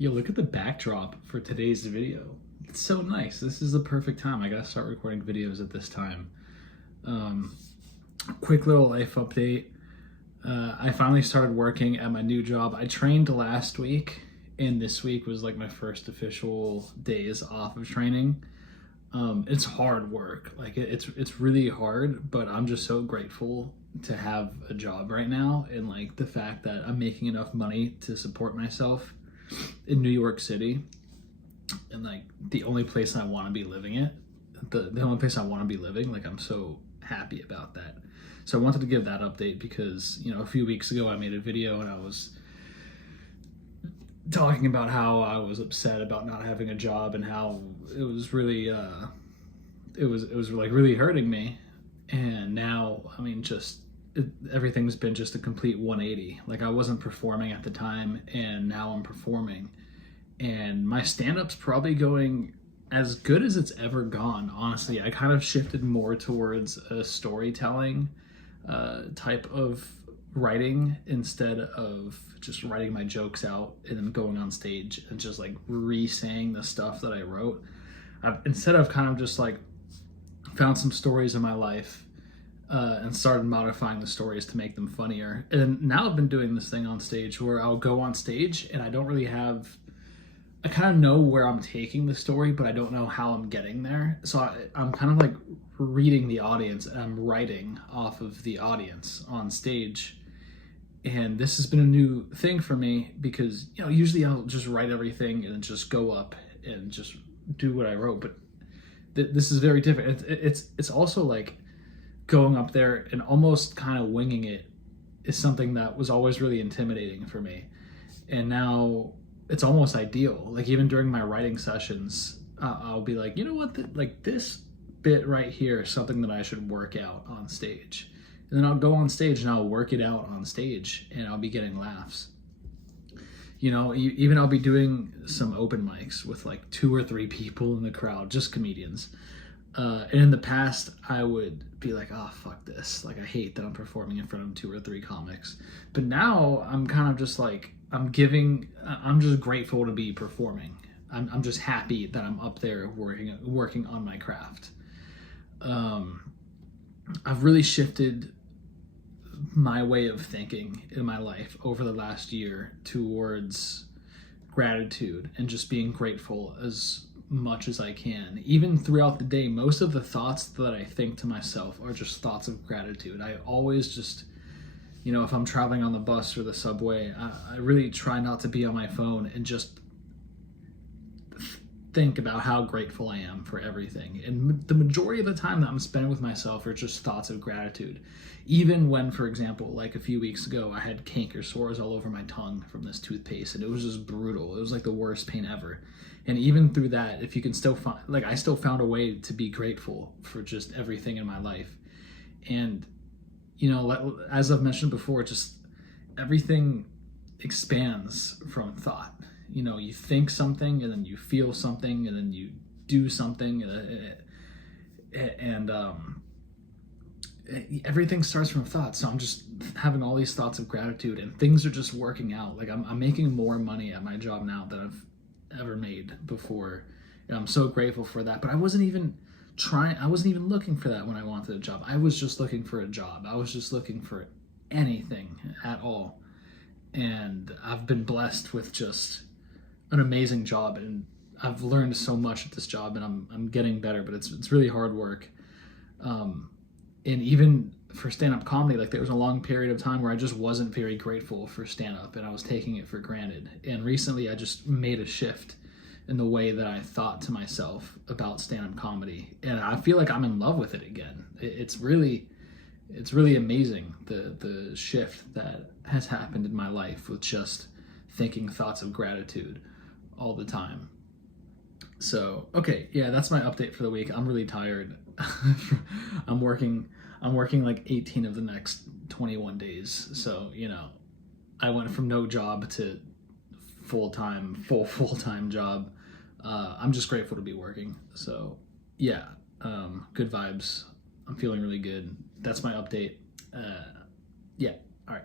Yo, look at the backdrop for today's video. It's so nice. This is the perfect time. I gotta start recording videos at this time. Um, Quick little life update. I finally started working at my new job. I trained last week, and this week was like my first official days off of training. It's hard work. It's really hard, but I'm just so grateful to have a job right now, and like the fact that I'm making enough money to support myself in New York City, and like the only place I want to be living the only place I want to be living. Like, I'm so happy about that. So I wanted to give that update because, a few weeks ago I made a video and I was talking about how I was upset about not having a job and how it was really it was like really hurting me. And now, I mean, everything's been just a complete 180. Like, I wasn't performing at the time, and now I'm performing, and my stand-up's probably going as good as it's ever gone. Honestly, I kind of shifted more towards a storytelling type of writing instead of just writing my jokes out and then going on stage and just like re-saying the stuff that I wrote. Instead of kind of just like found some stories in my life and started modifying the stories to make them funnier. And now I've been doing this thing on stage where I'll go on stage and I kind of know where I'm taking the story, but I don't know how I'm getting there. So I'm kind of like reading the audience, and I'm writing off of the audience on stage. And this has been a new thing for me because, usually I'll just write everything and then just go up and just do what I wrote. But this is very different. It's also like going up there and almost kind of winging it is something that was always really intimidating for me. And now it's almost ideal. Like, even during my writing sessions, I'll be like, you know what, this bit right here is something that I should work out on stage. And then I'll go on stage and I'll work it out on stage, and I'll be getting laughs. Even I'll be doing some open mics with like 2 or 3 people in the crowd, just comedians. And in the past, I would be like, oh, fuck this. Like, I hate that I'm performing in front of 2 or 3 comics. But now I'm kind of just like, I'm just grateful to be performing. I'm just happy that I'm up there working on my craft. I've really shifted my way of thinking in my life over the last year towards gratitude and just being grateful as much as I can. Even throughout the day, most of the thoughts that I think to myself are just thoughts of gratitude. I always just, if I'm traveling on the bus or the subway, I really try not to be on my phone and just think about how grateful I am for everything. And the majority of the time that I'm spending with myself are just thoughts of gratitude. Even when, for example, like a few weeks ago, I had canker sores all over my tongue from this toothpaste, and it was just brutal. It was like the worst pain ever. And even through that, if you can still find, like, I still found a way to be grateful for just everything in my life. And, as I've mentioned before, just everything expands from thought. You think something, and then you feel something, and then you do something, and everything starts from thought. So I'm just having all these thoughts of gratitude, and things are just working out. Like, I'm making more money at my job now than I've ever made before, and I'm so grateful for that. But I wasn't even looking for that when I wanted a job. I was just looking for a job. I was just looking for anything at all. And I've been blessed with just an amazing job, and I've learned so much at this job, and I'm getting better, but it's really hard work. And even for stand-up comedy, like, there was a long period of time where I just wasn't very grateful for stand-up, and I was taking it for granted. And recently I just made a shift in the way that I thought to myself about stand-up comedy, and I feel like I'm in love with it again. It's really amazing, the shift that has happened in my life with just thinking thoughts of gratitude all the time. So, okay, yeah, that's my update for the week. I'm really tired. I'm working like 18 of the next 21 days. So, I went from no job to full-time job. I'm just grateful to be working. So, yeah, good vibes. I'm feeling really good. That's my update. Yeah, all right.